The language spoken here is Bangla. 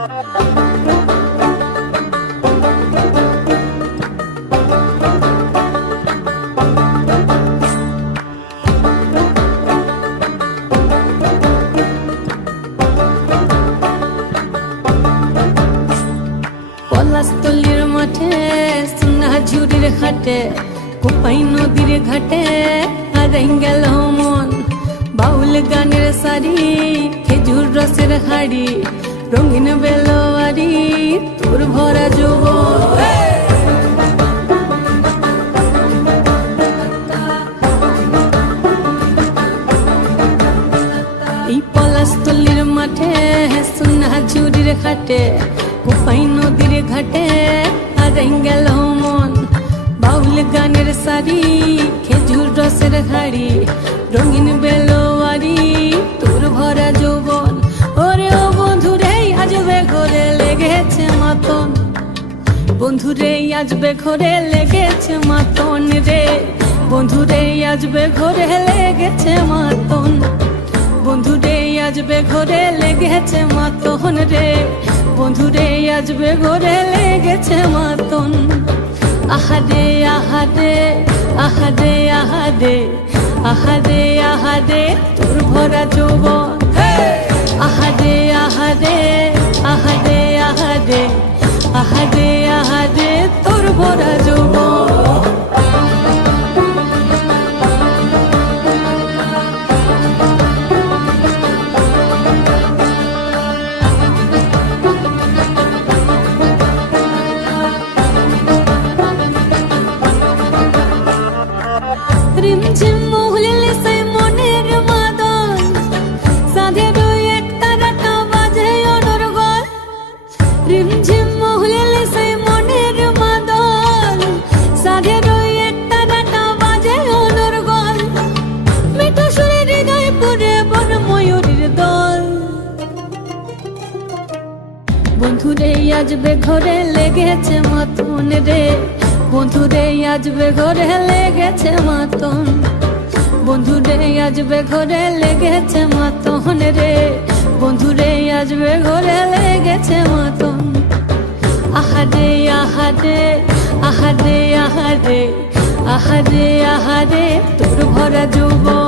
পলাশতলির মাঠে সোনা ঝুড়ির ঘাটে কোপাই নদীর ঘাটে হারাই গেল মন বাউল গানের শাড়ি খেজুর রসের হাড়ি রঙিন বেলোয়ারি তোর ভরা যৌবন এই পলাশতলির মাঠে সোনা ঝুড়ির ঘাটে কোপাই নদীর ঘাটে হারাই গেল মন বাউল গানের শাড়ি খেজুর রসের হাড়ি রঙিন বেলোয়ারি তোর ভরা যৌবন ওরে ও বন্ধুরে আজবে ঘরে লেগেছে মাতন বন্ধুরে আজবে ঘরে লেগেছে মাতন রে বন্ধুরে আজবে ঘরে লেগেছে মাতন বন্ধুরে আজবে ঘরে লেগেছে মাতন রে বন্ধুরে আজবে ঘরে লেগেছে মাতন আহারে আহারে আহারে আহারে আহারে আহারে তোর ভরা যৌবন আহারে আহারে আহারে আহারে আহারে আহারে তোর ভরা যৌবন রিমঝিম মহুলিলে সেই মনের মাদন সাধের এক তারাটা বাজে অনর্গল রিমঝিম মহুলিলে সেই মনের মাদন সাধের এক তারাটা বাজে অনর্গল মিঠু সুরে হৃদয় পুরে বন ময়ূরীর দল বন্ধুরে আজবে ঘরে লেগেছে মাতন রে বন্ধুরে আজবে ঘরে লেগেছে মাতন বন্ধুরে আজবে ঘরে লেগেছে মাতন রে বন্ধুরে আজবে ঘরে লেগেছে মাতন আহারে আহারে আহারে আহারে আহারে আহারে তোর ভরা যৌবন